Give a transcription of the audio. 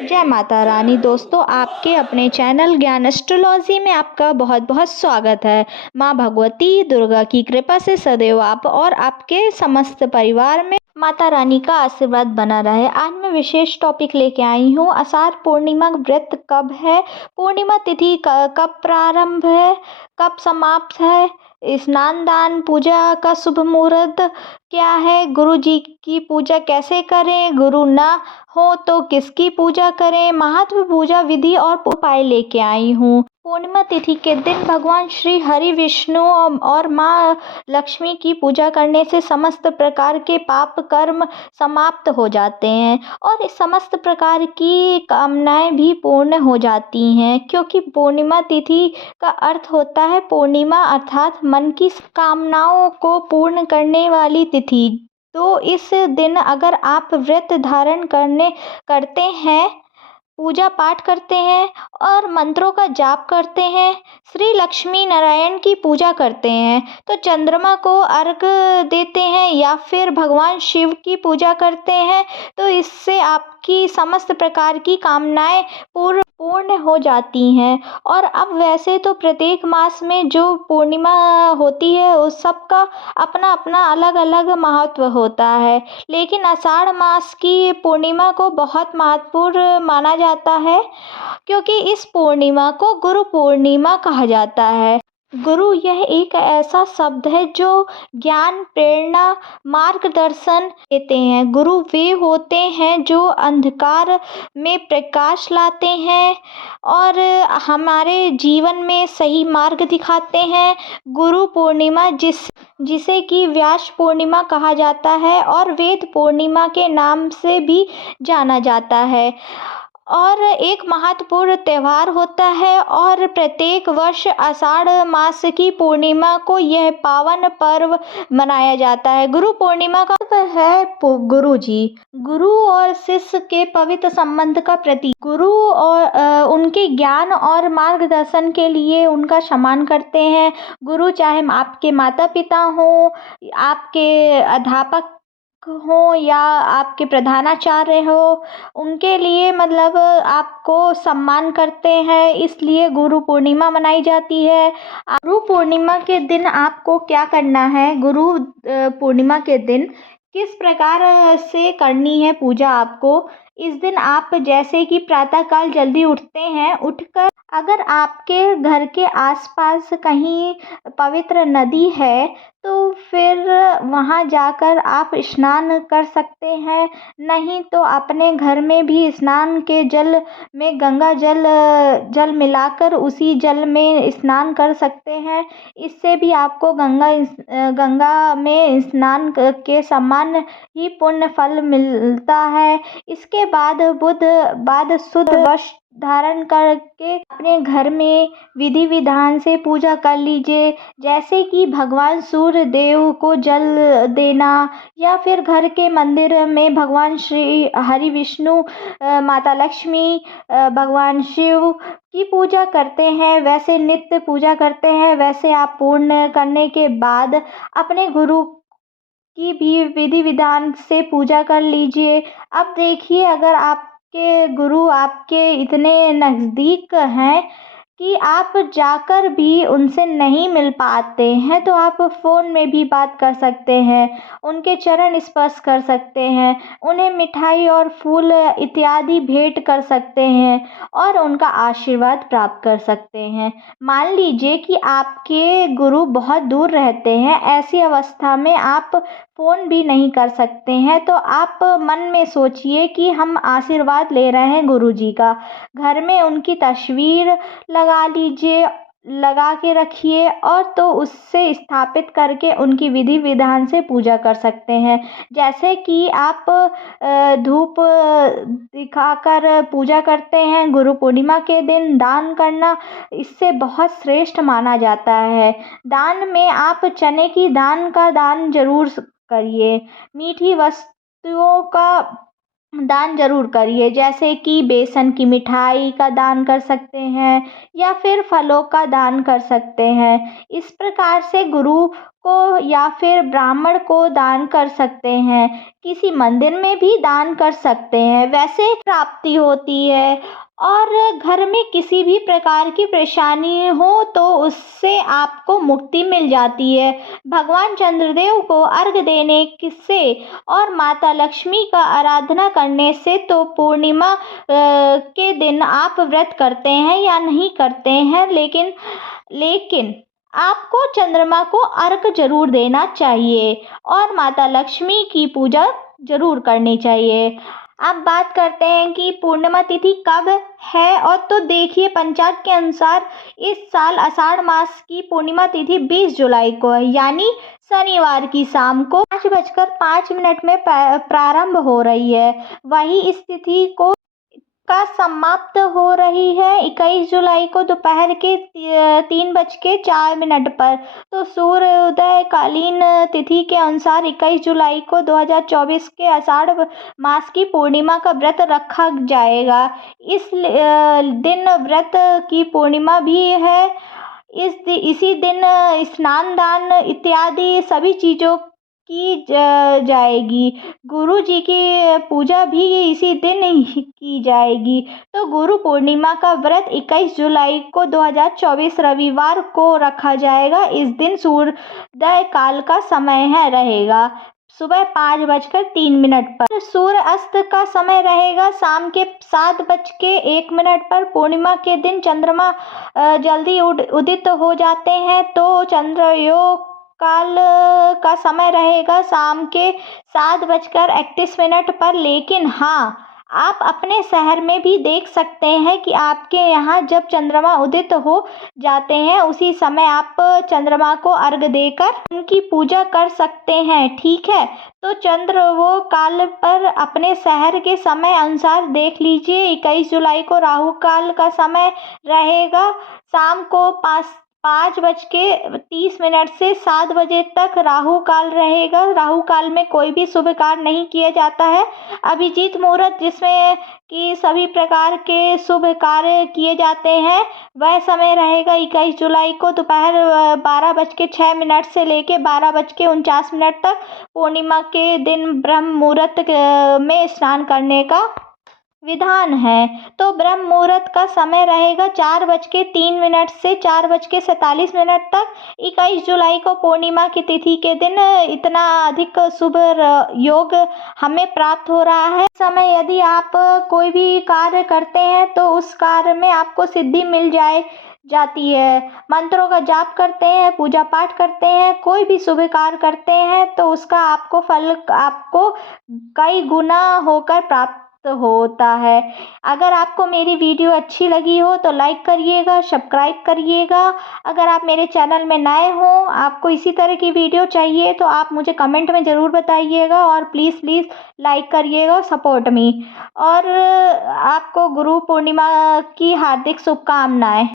जय माता रानी। दोस्तों, आपके अपने चैनल ज्ञान एस्ट्रोलॉजी में आपका बहुत बहुत स्वागत है। माँ भगवती दुर्गा की कृपा से सदैव आप और आपके समस्त परिवार में माता रानी का आशीर्वाद बना रहे। आज मैं विशेष टॉपिक लेके आई हूँ। आषाढ़ पूर्णिमा व्रत कब है, पूर्णिमा तिथि कब प्रारंभ है, कब समाप्त है, स्नान दान पूजा का शुभ मुहूर्त क्या है, गुरु जी की पूजा कैसे करें, गुरु ना हो तो किसकी पूजा करें, महत्व, पूजा विधि और उपाय लेके आई हूँ। पूर्णिमा तिथि के दिन भगवान श्री हरि विष्णु और माँ लक्ष्मी की पूजा करने से समस्त प्रकार के पाप कर्म समाप्त हो जाते हैं और इस समस्त प्रकार की कामनाएं भी पूर्ण हो जाती हैं, क्योंकि पूर्णिमा तिथि का अर्थ होता है पूर्णिमा, अर्थात मन की कामनाओं को पूर्ण करने वाली तिथि। तो इस दिन अगर आप व्रत धारण करते हैं, पूजा पाठ करते हैं और मंत्रों का जाप करते हैं, श्री लक्ष्मी नारायण की पूजा करते हैं, तो चंद्रमा को अर्घ देते हैं या फिर भगवान शिव की पूजा करते हैं, तो इससे आपकी समस्त प्रकार की कामनाएं पूर्ण हो जाती हैं। और अब वैसे तो प्रत्येक मास में जो पूर्णिमा होती है उस सब का अपना अपना अलग अलग महत्व होता है, लेकिन आषाढ़ मास की पूर्णिमा को बहुत महत्वपूर्ण माना जाता है, क्योंकि इस पूर्णिमा को गुरु पूर्णिमा कहा जाता है। गुरु यह एक ऐसा शब्द है जो ज्ञान, प्रेरणा, मार्गदर्शन देते हैं। गुरु वे होते हैं जो अंधकार में प्रकाश लाते हैं और हमारे जीवन में सही मार्ग दिखाते हैं। गुरु पूर्णिमा जिसे कि व्यास पूर्णिमा कहा जाता है और वेद पूर्णिमा के नाम से भी जाना जाता है और एक महत्वपूर्ण त्यौहार होता है, और प्रत्येक वर्ष आषाढ़ मास की पूर्णिमा को यह पावन पर्व मनाया जाता है। गुरु पूर्णिमा का अर्थ है गुरु जी, गुरु और शिष्य के पवित्र संबंध का प्रतीक। गुरु और उनके ज्ञान और मार्गदर्शन के लिए उनका सम्मान करते हैं। गुरु चाहे आपके माता पिता हों, आपके अध्यापक हो या आपके प्रधानाचार्य हो, उनके लिए मतलब आपको सम्मान करते हैं, इसलिए गुरु पूर्णिमा मनाई जाती है। गुरु पूर्णिमा के दिन आपको क्या करना है, गुरु पूर्णिमा के दिन किस प्रकार से करनी है पूजा आपको। इस दिन आप जैसे कि प्रातःकाल जल्दी उठते हैं, उठकर अगर आपके घर के आसपास कहीं पवित्र नदी है तो फिर वहाँ जाकर आप स्नान कर सकते हैं, नहीं तो अपने घर में भी स्नान के जल में गंगा जल मिलाकर उसी जल में स्नान कर सकते हैं। इससे भी आपको गंगा में स्नान के समान ही पुण्य फल मिलता है। इसके बाद शुद्ध वस्त्र धारण करके अपने घर में विधि विधान से पूजा कर लीजिए, जैसे कि भगवान सूर्य देव को जल देना या फिर घर के मंदिर में भगवान श्री हरि विष्णु, माता लक्ष्मी, भगवान शिव की पूजा करते हैं, वैसे नित्य पूजा करते हैं, वैसे आप पूर्ण करने के बाद अपने गुरु की भी विधि विधान से पूजा कर लीजिए। अब देखिए, अगर आपके गुरु आपके इतने नज़दीक हैं कि आप जाकर भी उनसे नहीं मिल पाते हैं, तो आप फ़ोन में भी बात कर सकते हैं, उनके चरण स्पर्श कर सकते हैं, उन्हें मिठाई और फूल इत्यादि भेंट कर सकते हैं और उनका आशीर्वाद प्राप्त कर सकते हैं। मान लीजिए कि आपके गुरु बहुत दूर रहते हैं, ऐसी अवस्था में आप फ़ोन भी नहीं कर सकते हैं, तो आप मन में सोचिए कि हम आशीर्वाद ले रहे हैं गुरु जी का। घर में उनकी तस्वीर लगा लीजिए, लगा के रखिए, और तो उससे स्थापित करके उनकी विधि विधान से पूजा कर सकते हैं। जैसे कि आप धूप दिखाकर पूजा करते हैं, गुरु पूर्णिमा के दिन दान करना इससे बहुत श्रेष्ठ माना जाता है। दान में आप चने की दाल का दान जरूर करिए, मीठी वस्तुओं का दान जरूर करिए, जैसे कि बेसन की मिठाई का दान कर सकते हैं या फिर फलों का दान कर सकते हैं। इस प्रकार से गुरु को या फिर ब्राह्मण को दान कर सकते हैं, किसी मंदिर में भी दान कर सकते हैं। वैसे प्राप्ति होती है और घर में किसी भी प्रकार की परेशानी हो तो उससे आपको मुक्ति मिल जाती है। भगवान चंद्रदेव को अर्घ्य देने से और माता लक्ष्मी का आराधना करने से तो पूर्णिमा के दिन आप व्रत करते हैं या नहीं करते हैं, लेकिन आपको चंद्रमा को अर्घ्य जरूर देना चाहिए और माता लक्ष्मी की पूजा जरूर करनी चाहिए। अब बात करते हैं कि पूर्णिमा तिथि कब है। और तो देखिए, पंचांग के अनुसार इस साल आषाढ़ मास की पूर्णिमा तिथि 20 जुलाई को है, यानी शनिवार की शाम को 5:05 में प्रारंभ हो रही है। वही इस तिथि को समाप्त हो रही है 21 जुलाई को दोपहर के 3:04 पर। तो सूर्योदय कालीन तिथि के अनुसार 21 जुलाई को 2024 के आषाढ़ मास की पूर्णिमा का व्रत रखा जाएगा। दिन व्रत की पूर्णिमा भी है। इसी दिन स्नान दान इत्यादि सभी चीज़ों की जाएगी। गुरु जी की पूजा भी इसी दिन ही की जाएगी। तो गुरु पूर्णिमा का व्रत 21 जुलाई को 2024 रविवार को रखा जाएगा। इस दिन सूर्योदय काल का समय रहेगा सुबह 5:03 पर। सूर्य अस्त का समय रहेगा शाम के 7:01 पर। पूर्णिमा के दिन चंद्रमा जल्दी उदित हो जाते हैं, तो चंद्रयोग काल का समय रहेगा शाम के 7:31 पर। लेकिन हाँ, आप अपने शहर में भी देख सकते हैं कि आपके यहाँ जब चंद्रमा उदित हो जाते हैं उसी समय आप चंद्रमा को अर्घ्य देकर उनकी पूजा कर सकते हैं। ठीक है, तो चंद्र वो काल पर अपने शहर के समय अनुसार देख लीजिए। 21 जुलाई को राहु काल का समय रहेगा शाम को 5:30 से 7 बजे तक राहु काल रहेगा। राहु काल में कोई भी शुभ कार्य नहीं किया जाता है। अभिजीत मुहूर्त, जिसमें कि सभी प्रकार के शुभ कार्य किए जाते हैं, वह समय रहेगा 21 जुलाई को दोपहर 12:06 से लेकर 12:49 तक। पूर्णिमा के दिन ब्रह्म मुहूर्त में स्नान करने का विधान है। तो ब्रह्म मुहूर्त का समय रहेगा 4:03 से 4:47 तक। 21 जुलाई को पूर्णिमा की तिथि के दिन इतना अधिक शुभ योग हमें प्राप्त हो रहा है। समय यदि आप कोई भी कार्य करते हैं तो उस कार्य में आपको सिद्धि मिल जाती है। मंत्रों का जाप करते हैं, पूजा पाठ करते हैं, कोई भी शुभ कार्य करते हैं तो उसका आपको फल आपको कई गुना होकर प्राप्त होता है। अगर आपको मेरी वीडियो अच्छी लगी हो तो लाइक करिएगा, सब्सक्राइब करिएगा। अगर आप मेरे चैनल में नए हो, आपको इसी तरह की वीडियो चाहिए तो आप मुझे कमेंट में ज़रूर बताइएगा और प्लीज़ लाइक करिएगा, सपोर्ट मी। और आपको गुरु पूर्णिमा की हार्दिक शुभकामनाएं।